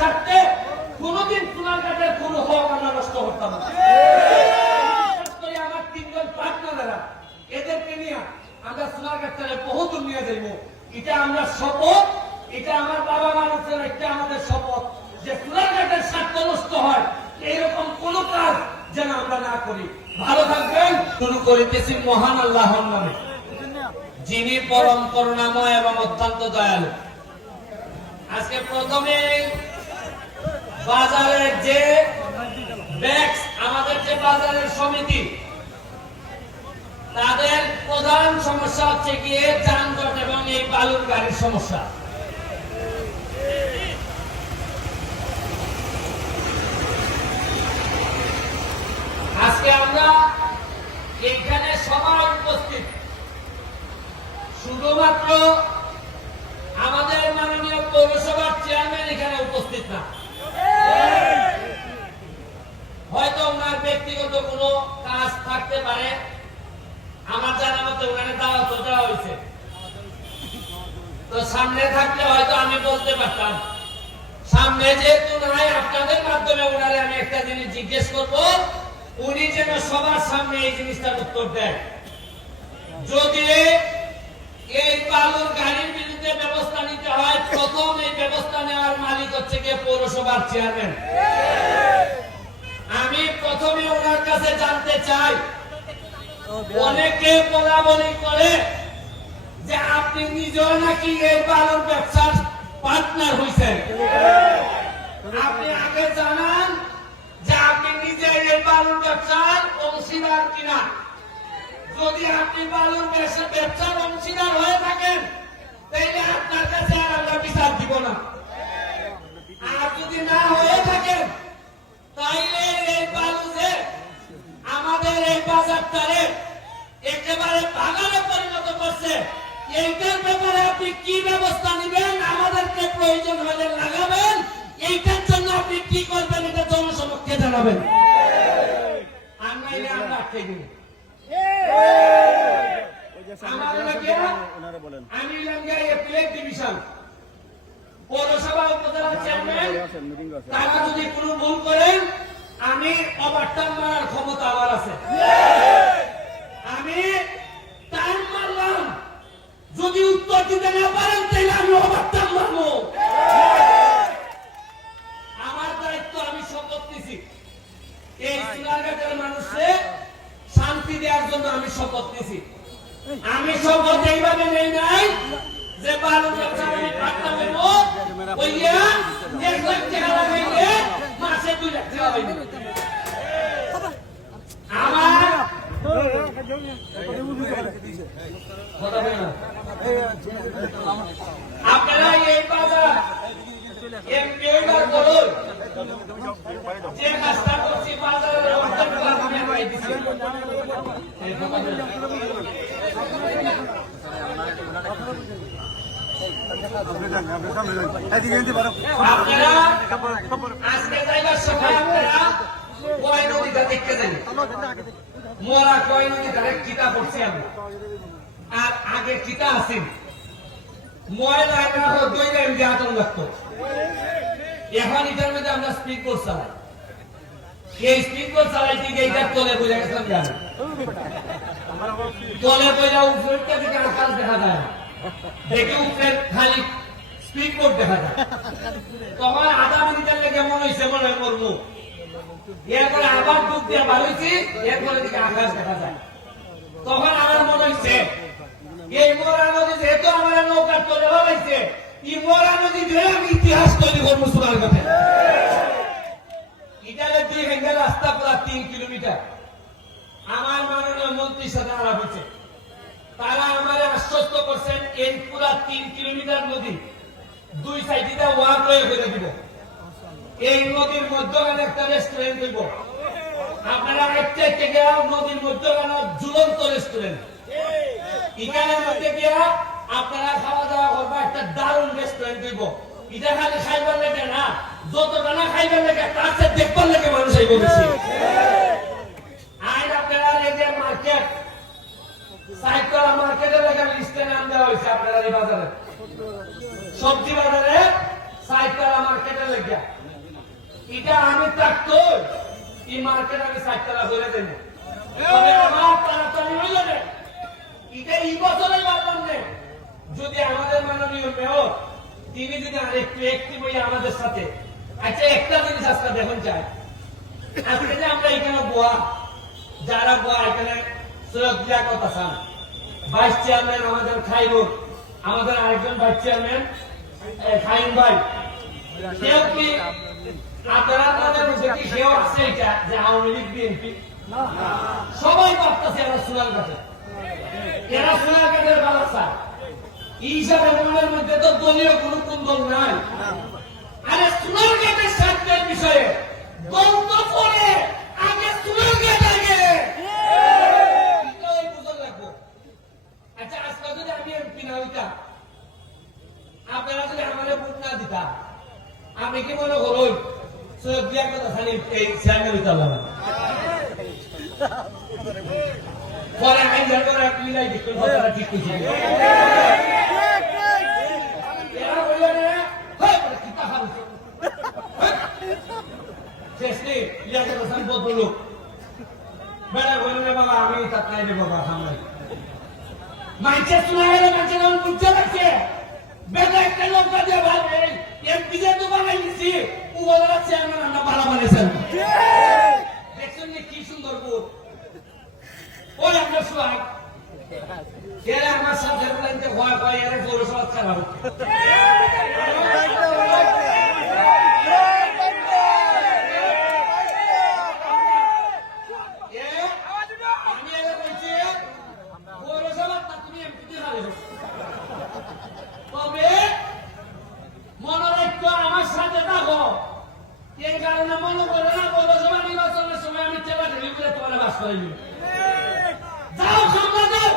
স্বার্থে কোনদিন সোনারঘাটের কোনো হক আমরা নষ্ট করতাম না। আমার তিনজন পার্টনারেরা এদেরকে নিয়ে আমরা সোনারঘাটে বহুত নিয়ে যাইব। এটা আমরা শপথ, এটা আমার বাবা মানুষের একটা আমাদের শপথ যে সোনারঘাটের স্বার্থ নষ্ট হয় এইরকম কোন কাজ যেন আমরা না করি। ভালো থাকবেন। শুরু করিতেছি মহান আল্লাহর নামে, যিনি পরম করুণাময় এবং অত্যন্ত দয়ালু। আজকে প্রথমে বাজারের যে ব্যাক্স, আমাদের যে বাজারের সমিতি, তাদের প্রধান সমস্যা হচ্ছে গিয়ে যানজট এবং এই বালুর গাড়ির সমস্যা। আজকে আমরা এইখানে সবাই উপস্থিত, শুধুমাত্র আমাদের মাননীয় পৌরসভার চেয়ারম্যান এখানে উপস্থিত না। হয়তো ওনার ব্যক্তিগত কোনো কাজ থাকতে পারে, আমার জানা মতে ওখানে দাওয়াত দেওয়া হয়েছে, তো সামনে থাকলে হয়তো আমি বলতে পারতাম। সামনে যেহেতু নাই, আপনাদের মাধ্যমে ওনারে আমি একটা জিনিস জিজ্ঞেস করব, উনি যেন সবার সামনে এই জিনিসটার উত্তর দেন। যদি এই বালুর গাড়ির বিরুদ্ধে ব্যবস্থা নিতে হয়, প্রথম এই ব্যবস্থা নেওয়ার মালিক হচ্ছে গিয়ে পৌরসভার চেয়ারম্যান। আমি প্রথমে ওনার কাছে জানতে চাই, অনেকে বলা বলি করে যে আপনি নিজেও নাকি এই বালুর ব্যবসার পার্টনার হয়েছেন। আপনি আগে জানান যে আপনি নিজে এই বালুর ব্যবসার অংশীদার কিনা। যদি আপনি বালুর ব্যবসার অংশীদার হয়ে থাকেন, তাহলে আপনার কাছে আর আমরা বিচার দিব না। আর যদি না হয়ে থাকেন, তাইলে এই বালু যে আমাদের এই বাজারটারে একেবারে বাগানে পরিণত করছে, এইটার ব্যাপারে আপনি কি ব্যবস্থা নেবেন, আমাদেরকে প্রয়োজন হলে লাগাবেন, এইটার জন্য আপনি কি করবেন এটা জনসমক্ষে জানাবেন। আর নাইলে আমরা আটকে দিব। আমি ডিভিশন পৌরসভা উপজেলা চেয়ারম্যান, তারা যদি কোনো ভুল করেন, আমি ওভারটার্ন মারার ক্ষমতা আমার আছে। আমি টাইম মারলাম, যদি উত্তর দিতে না পারেন তাহলে আমি ওভারটার্ন মারবো। আমার দায়িত্ব, আমি শপথ নিছি এই সোনারঘাটের মানুষকে শান্তি দেওয়ার জন্য আমি শপথ নিছি। আমি শপথ এইভাবে নেই নাই যে বালু ব্যবসা আমি পাটনা করব, ওইয়া 1 লাখ টাকা লাগাইলে মাসে 2 লাখ টাকা পাইব। আমার আপনারা এই বাজার এমপিওর বলুন যে কাজটা করছি বাজারের অর্ধেক আমি পাই দিছি। আপনারা আজকে যাইবার সময় আপনারা কয় নদীটা দেখতে যাই, মোরা কয় নদীটা কিতা করছি আমরা, আর আগে কিতা আছেন ময়লা দইরা এমনি আতঙ্ক লাগতো। এখন এটার মধ্যে আমরা স্পিড বোর্ড চালাই, এই স্পিড বোর্ড চালাইতে গিয়ে এইটার তলে বোঝা গেছিলাম জানি, তলে বোঝা উপরটা দিকে আকাশ দেখা যায়, দেখে উপরের খালি স্পিড বোর্ড দেখা যায়। তখন আধা মিনিটের লেগে মনে হয়েছে মনে হয় মরবো, এরপরে আবার ডুব দিয়ে বাড়িয়েছি, এরপরে দিকে আকাশ দেখা যায়। তখন আমার মনে হয়েছে এই মরা নদী যেহেতু আমার নৌকার তলে হয়েছে, এই মরা নদী ধরে আমি ইতিহাস তৈরি করবো সোনারঘাটে। ইটালে 2 ঘন্টা রাস্তা, পুরা 3 কিলোমিটার। আমার মাননীয় মন্ত্রীর সাথে আলাপ হয়েছে, তারা আমার আশ্বস্ত করছেন এই পুরা 3 কিলোমিটার নদী 2 সাইডে ওয়াক ওয়ে করে দিব। এই নদীর মধ্যখানে একটা রেস্টুরেন্ট হইব, আপনারা একটা থেকে নদীর মধ্যখানে ঝুলন্ত রেস্টুরেন্ট, এখানে মধ্যে গিয়া আপনারা খাওয়া দাওয়া করবো, একটা দারুণ রেস্টুরেন্ট হইব। এটা খালি খাইবার লেগে না, যত টানা খাইবার লেগে তার সাথে দেখবার লেগে মানুষ এই বলেছি। আর আপনারা এই যে মার্কেট সাইকলা মার্কেটের লেগে লিস্টে নাম দেওয়া হয়েছে, আপনারা এই বাজারে সবজি বাজারে সাইকলা মার্কেটের লেগে এটা আমি থাকতো এই মার্কেট আমি 4 টাকা করে দেব তবে আমার তাড়াতাড়ি হয়ে যাবে এটা এই বছরই বললাম না যদি আমাদের মাননীয় মেয়র তিনি যদি আরেকটু একটি বই আমাদের সাথে আচ্ছা একটা জিনিস আজকে দেখুন চাই আজকে যে আমরা এখানে গোয়া যারা গোয়া এখানে সৈয়দ লিয়াকত হাসান ভাইস চেয়ারম্যান আমাদের খাইরুল আমাদের আরেকজন ভাইস চেয়ারম্যান খাইন ভাই কেউ কি আপনারা তাদের মধ্যে কি কেউ আছে এটা যে আওয়ামী লীগ বিএনপি সবাই ভাবতেছে এরা সোনার কাছে এরা সোনার কাছের বালাসা এই হিসাবে আমাদের মধ্যে তো দলীয় কোনো কুন্দল নাই আরে সোনার কাছের স্বার্থের বিষয়ে দল তো পরে আগে সোনার কাছে আগে আচ্ছা আজকে যদি আমি এমপি না হইতাম আপনারা যদি আমাদের ভোট না দিতাম আমি কি মনে করুন সৈয়দ লিয়াকত হাসান এই চেয়ারম্যান হইতাম না পরে আইন করে মিলাই দেখুন কথাটা ঠিক কইছি এরা বললেন হ্যাঁ কি তা হাল শেষে লিয়াকত হাসান বদললো বেড়া বললেন বাবা আমি তা নাই রে বাবা সামনে মাইছে শুনাইলে মাইছে যখন বুঝতে লাগছে বেটা একটা লোক দিয়ে ভাবে এমপি যে তো বানাই দিছি ও বলা চেয়ারম্যান আমরা ভালো বানিয়েছেন দেখছেন কি সুন্দর বুক ওই আমরা শুয়াই এরা আমার সাথে লাইনতে ভয় ভয় এরা পৌরসভা খারাপ তবে মনে রাখতো আমার সাথে থাকো এই কারণে মনে করে না পৌরসভা নির্বাচনের সময় আমি চেলা ঢেলি করে তোমার বাস করাই যাও সামনে যাও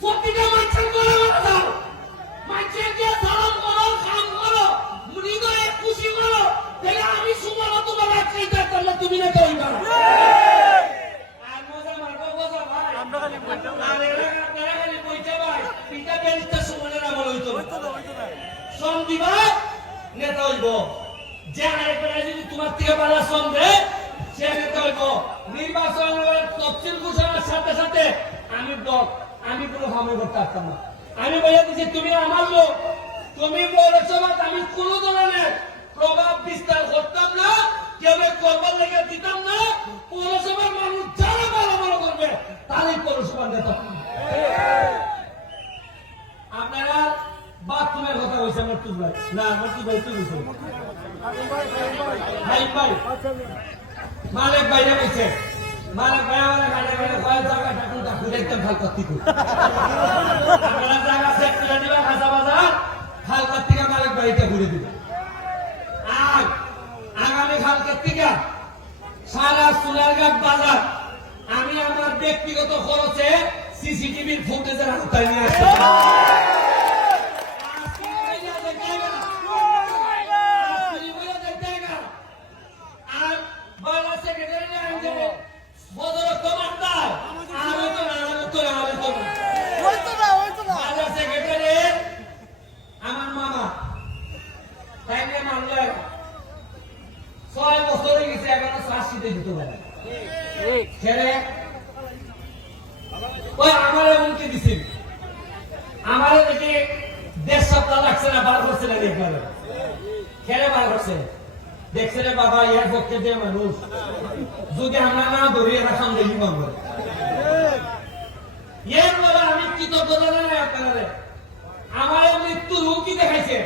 প্রতিটা মাইছেন করে যাও মাইছেন দিয়ে সালাম করো কাম করো মুনি করে খুশি করো তাহলে আমি সুমানো তোমার চাইতে করলে তুমি না কইবা আর মজা মারবো মজা ভাই আমরা খালি বইতে ভাই আপনারা খালি বইতে ভাই পিতা বেরিতে সুমানের আমল হইতো শ্রম দিবা নেতা হইব যে আরেকবার যদি তোমার থেকে পালা শ্রম দেয় সে নেতা হইব নির্বাচনের তফসিল ঘোষণার সাথে সাথে আমি কোনো হামলা করতে পারতাম না আমি বলে দিচ্ছি তুমি আমার লোক তুমি পৌরসভা আমি কোন ধরনের প্রভাব বিস্তার করতাম না কেউ করবার লেগে দিতাম না পৌরসভার মানুষ যারা ভালো ভালো করবে তারাই পৌরসভা নেতা আপনারা বাথরুমের কথা বলছে আমার টু ভাই না আমার টু ভাই তুই বলছো ভাই ভাই মালিক ভাই বলছে মালিক ভাই আমার গাড়ি কয় জায়গা ঠাকুর ঠাকুর একদম খাল করতে আপনারা জায়গা সেট করে দিবা খাসা বাজার খাল করতে মালিক ভাইটা ঘুরে দিবে আর আগামী খাল করতে সারা সোনারঘাট বাজার আমি আমার ব্যক্তিগত খরচে সিসিটিভির ফুটেজের আওতায় নিয়ে আসছি আমার মামা তাইলে মানলে 6 বছর হয়ে গেছে এখনো শাস্তিতে দিতে পারে ছেড়ে ওই আমার এমনকি দিছিল আমার দেখে 1.5 সপ্তাহ লাগছে না বার করছে না দেখবার খেলে বার করছে দেখছে রে বাবা এর পক্ষে যে মানুষ যদি আমরা না ধরিয়ে রাখাম দেখি পাবো এর বলে আমি কৃতজ্ঞতা জানাই আপনারা আমার মৃত্যু রুগী দেখাইছে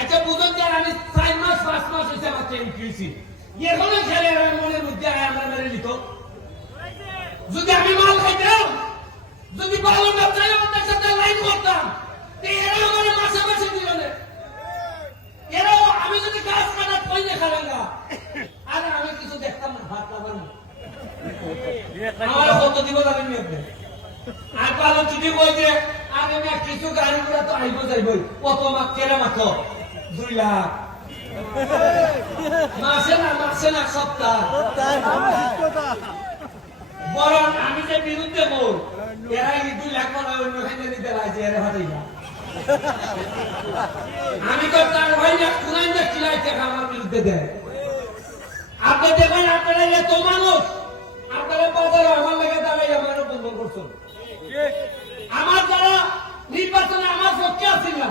আচ্ছা বুঝুন যে আমি 4 মাস 5 মাস হয়েছে আমার ট্রেন কিনছি এখনো খেলে মনের মধ্যে আমরা মেরে নিত যদি আমি মাল খাইতাম যদি ভালো ব্যবসায়ী আমাদের সাথে লাইন করতাম এরা আমার মাসে মাসে দিল না এরাও আমি যদি গাছ কাটা পয়সা খাবেন না আরে আমি কিছু দেখতাম না ভাত লাগার না আমার কত দিব জানেন আপনি আর ভালো যদি বলছে আগে আমি কিছু গাড়ি ঘোড়া তো আইব যাইবই কত মাস কেনা মাত্র 2 লাখ মাসে না সপ্তাহ বরং আমি যে বিরুদ্ধে বল এরা 2 লাখ টাকা অন্য খাইতে দিতে লাগছে এর হাতেই না আমি তো তার ভাই না কুনাই না কিলাইতে আমার বিরুদ্ধে দেয় ভাই আপনারা এত মানুষ, আপনারা বাজারে আমার লেগে দাঁড়াই আমার বন্ধ করছেন। আমার যারা নির্বাচনে আমার পক্ষে আছেন না,